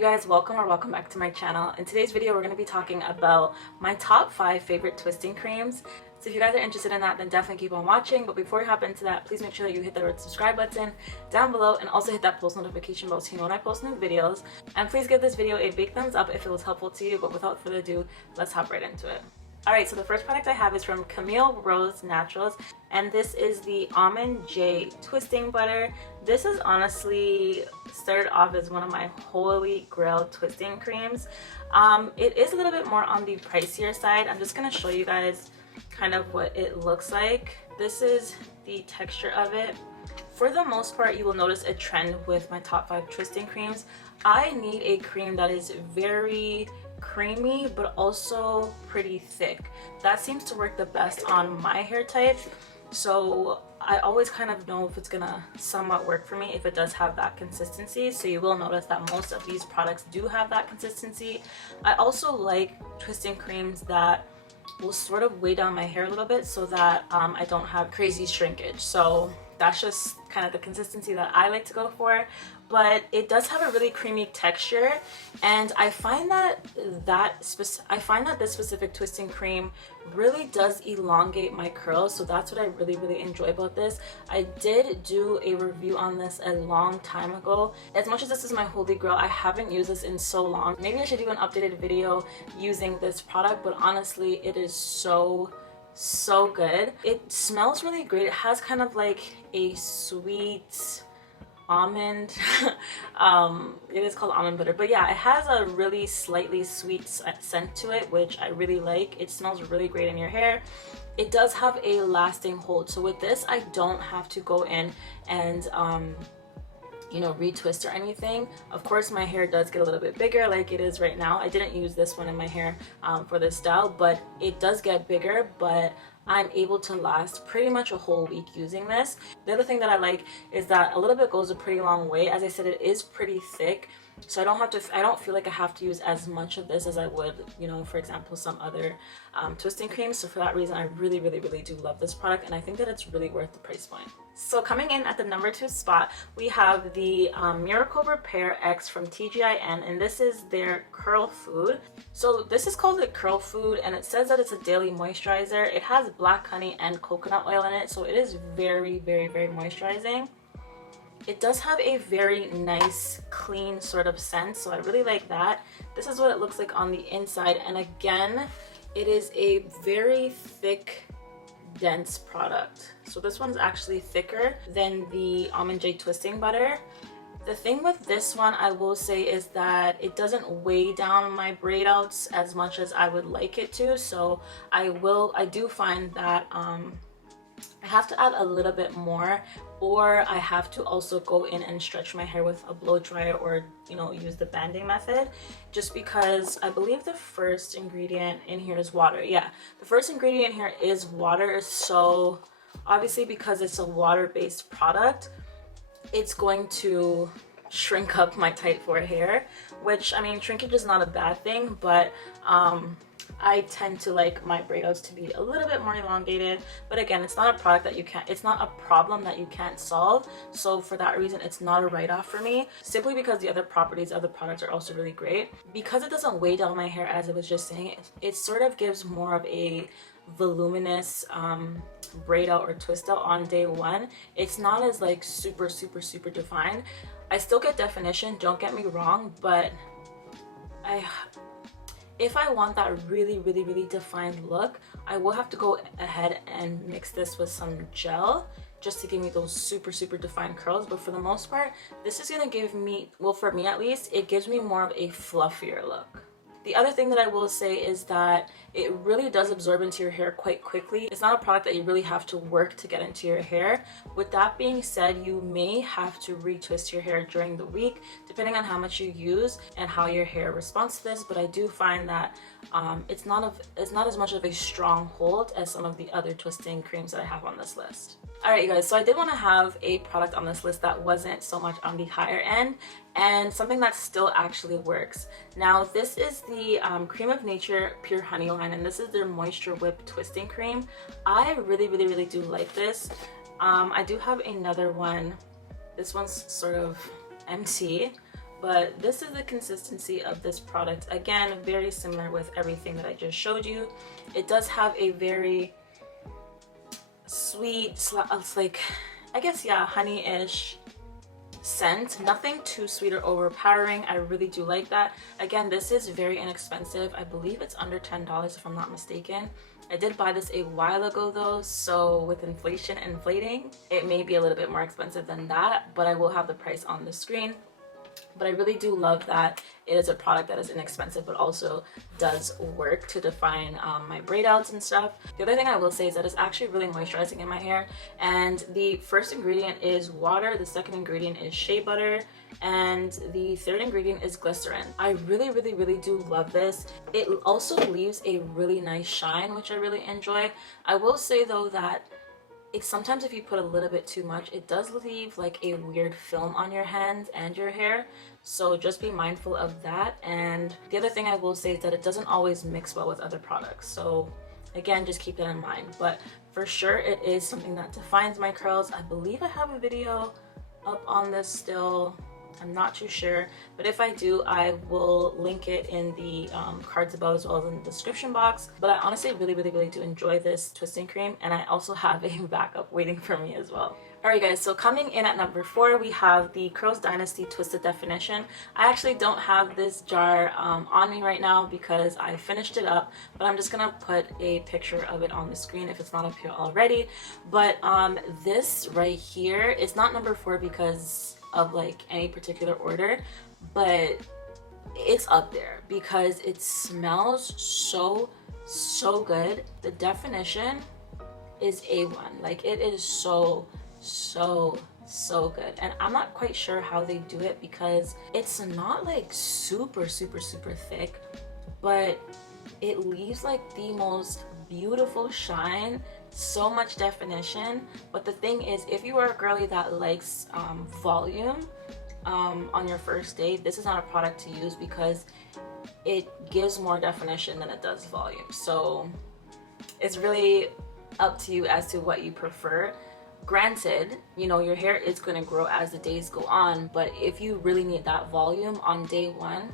you guys? Welcome back to my channel. In today's video we're going to be talking about my top 5 favorite twisting creams. So if you guys are interested in that, then definitely keep on watching. But before we hop into that, please make sure that you hit the red subscribe button down below and also hit that post notification bell so you know when I post new videos. And please give this video a big thumbs up if it was helpful to you. But without further ado, let's hop right into it. Alright, so the first product I have is from Camille Rose Naturals, and this is the Almond J Twisting Butter. This is honestly started off as one of my holy grail twisting creams. It is a little bit more on the pricier side. I'm just going to show you guys kind of what it looks like. This is the texture of it. For the most part, you will notice a trend with my top 5 twisting creams. I need a cream that is very creamy but also pretty thick. That seems to work the best on my hair type, so I always kind of know if it's gonna somewhat work for me if it does have that consistency. So you will notice that most of these products do have that consistency. I also like twisting creams that will sort of weigh down my hair a little bit so that I don't have crazy shrinkage. So that's just kind of the consistency that I like to go for. But it does have a really creamy texture, and I find that this specific twisting cream really does elongate my curls. So that's what I really enjoy about this. I did do a review on this a long time ago. As much as this is my holy grail, I haven't used this in so long. Maybe I should do an updated video using this product, but honestly it is so good. It smells really great. It has kind of like a sweet almond it is called almond butter, but yeah, it has a really slightly sweet scent to it, which I really like. It smells really great in your hair. It does have a lasting hold, so with this I don't have to go in and you know, retwist or anything. Of course my hair does get a little bit bigger like it is right now. I didn't use this one in my hair for this style, but it does get bigger, but I'm able to last pretty much a whole week using this. The other thing that I like is that a little bit goes a pretty long way. As I said, it is pretty thick, so I don't feel like I have to use as much of this as I would, you know, for example, some other twisting creams. So for that reason, I really do love this product, and I think that it's really worth the price point. So coming in at the number 2 spot, we have the Miracle Repair X from TGIN, and this is their curl food. So this is called the curl food, and it says that it's a daily moisturizer. It has black honey and coconut oil in it, so it is very moisturizing. It does have a very nice clean sort of scent, so I really like that. This is what it looks like on the inside, and again, it is a very thick, dense product. So this one's actually thicker than the Almond J Twisting Butter. The thing with this one, I will say, is that it doesn't weigh down my braid outs as much as I would like it to. So I do find that I have to add a little bit more, or I have to also go in and stretch my hair with a blow dryer, or, you know, use the banding method, just because I believe the first ingredient in here is water. Yeah, the first ingredient here is water. So obviously, because it's a water-based product, it's going to shrink up my tight four hair, which, I mean, shrinkage is not a bad thing, but I tend to like my braid outs to be a little bit more elongated. But again, it's not a product that it's not a problem that you can't solve. So for that reason, it's not a write-off for me, simply because the other properties of the products are also really great. Because it doesn't weigh down my hair, as I was just saying, it sort of gives more of a voluminous braid out or twist out on day one. It's not as like super defined. I still get definition, don't get me wrong, but if I want that really defined look, I will have to go ahead and mix this with some gel just to give me those super defined curls. But for the most part, this is gonna give me, well, for me at least, it gives me more of a fluffier look. The other thing that I will say is that it really does absorb into your hair quite quickly. It's not a product that you really have to work to get into your hair. With that being said, you may have to retwist your hair during the week, depending on how much you use and how your hair responds to this. But I do find that it's not as much of a strong hold as some of the other twisting creams that I have on this list. Alright, you guys, so I did want to have a product on this list that wasn't so much on the higher end, and something that still actually works. Now, this is the Cream of Nature Pure Honey line, and this is their Moisture Whip Twisting Cream. I really do like this. I do have another one. This one's sort of empty, but this is the consistency of this product. Again, very similar with everything that I just showed you. It does have a very sweet, it's like, I guess, yeah, honey-ish scent. Nothing too sweet or overpowering. I really do like that. Again, this is very inexpensive. I believe it's under $10 if I'm not mistaken. I did buy this a while ago though, so with inflation inflating, it may be a little bit more expensive than that, but I will have the price on the screen. But I really do love that it is a product that is inexpensive but also does work to define my braid outs and stuff. The other thing I will say is that it's actually really moisturizing in my hair, and the first ingredient is water, the second ingredient is shea butter, and the third ingredient is glycerin. I really do love this. It also leaves a really nice shine, which I really enjoy. I will say though that sometimes if you put a little bit too much, it does leave like a weird film on your hands and your hair, so just be mindful of that. And the other thing I will say is that it doesn't always mix well with other products, so again, just keep that in mind. But for sure, it is something that defines my curls. I believe I have a video up on this still. I'm not too sure, but if I do, I will link it in the cards above as well as in the description box. But I honestly really do enjoy this twisting cream, and I also have a backup waiting for me as well. Alright guys, so coming in at number 4, we have the Curls Dynasty Twisted Definition. I actually don't have this jar on me right now because I finished it up, but I'm just gonna put a picture of it on the screen if it's not up here already. But this right here is not number 4 because of like any particular order, but it's up there because it smells so good. The definition is A1. Like, it is so good, and I'm not quite sure how they do it because it's not like super thick, but it leaves like the most beautiful shine, so much definition. But the thing is, if you are a girly that likes volume on your first date, this is not a product to use because it gives more definition than it does volume. So it's really up to you as to what you prefer. Granted, you know, your hair is going to grow as the days go on, but if you really need that volume on day 1,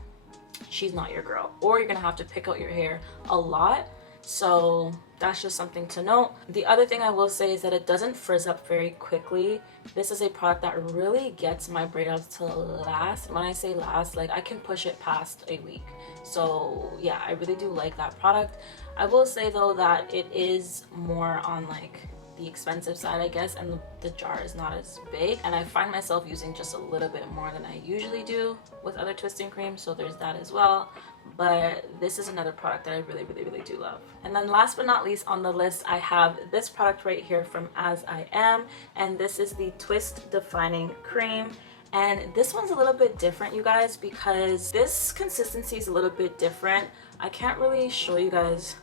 she's not your girl, or you're gonna have to pick out your hair a lot. So that's just something to note. The other thing I will say is that it doesn't frizz up very quickly. This is a product that really gets my braid outs to last. When I say last, like I can push it past a week. So yeah, I really do like that product. I will say though that it is more on like the expensive side, I guess, and the jar is not as big, and I find myself using just a little bit more than I usually do with other twisting creams, so there's that as well. But this is another product that I really do love. And then last but not least on the list, I have this product right here from As I Am, and this is the Twist Defining Cream. And this one's a little bit different, you guys, because this consistency is a little bit different. I can't really show you guys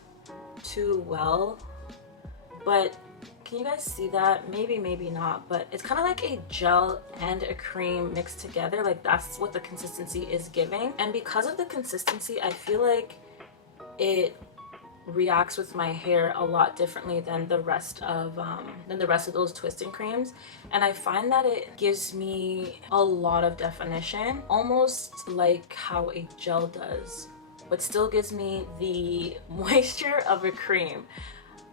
too well, but can you guys see that? Maybe not, but it's kind of like a gel and a cream mixed together. Like, that's what the consistency is giving. And because of the consistency, I feel like it reacts with my hair a lot differently than the rest of those twisting creams. And I find that it gives me a lot of definition, almost like how a gel does, but still gives me the moisture of a cream.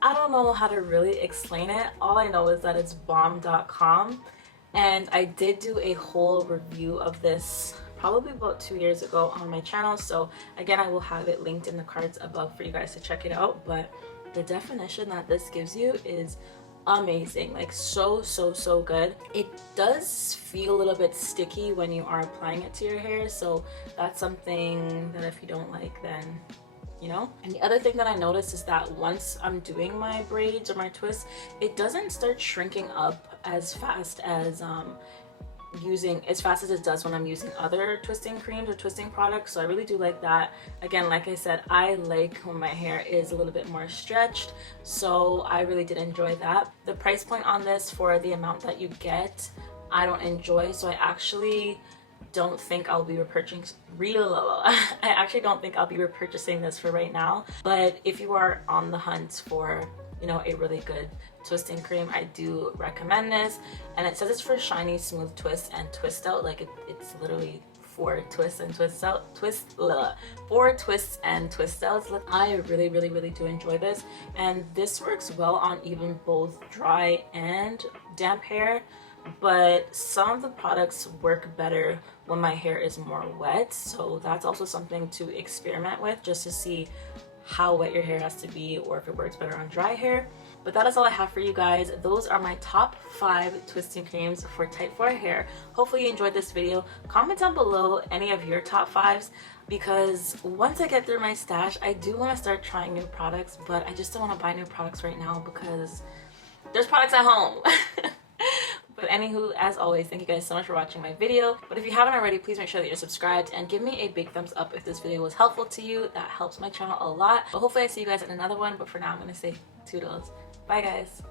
I don't know how to really explain it. All I know is that it's bomb.com, and I did do a whole review of this probably about 2 years ago on my channel, so again, I will have it linked in the cards above for you guys to check it out. But the definition that this gives you is amazing, like so good. It does feel a little bit sticky when you are applying it to your hair, so that's something that if you don't like, then you know. And the other thing that I noticed is that once I'm doing my braids or my twists, it doesn't start shrinking up as fast as it does when I'm using other twisting creams or twisting products. So I really do like that. Again, like I said, I like when my hair is a little bit more stretched, so I really did enjoy that. The price point on this for the amount that you get, I don't enjoy, so I actually don't think I'll be repurchasing this for right now. But if you are on the hunt for, you know, a really good twisting cream, I do recommend this. And it says it's for shiny smooth twist and twist out. Like it's literally for twists and twist out styles. I really do enjoy this, and this works well on even both dry and damp hair, but some of the products work better when my hair is more wet, so that's also something to experiment with just to see how wet your hair has to be or if it works better on dry hair. But that is all I have for you guys. Those are my top 5 twisting creams for type 4 hair. Hopefully you enjoyed this video. Comment down below any of your top 5s, because once I get through my stash, I do want to start trying new products, but I just don't want to buy new products right now because there's products at home. But anywho, as always, thank you guys so much for watching my video. But if you haven't already, please make sure that you're subscribed and give me a big thumbs up if this video was helpful to you. That helps my channel a lot. But hopefully I see you guys in another one. But for now, I'm going to say toodles. Bye guys.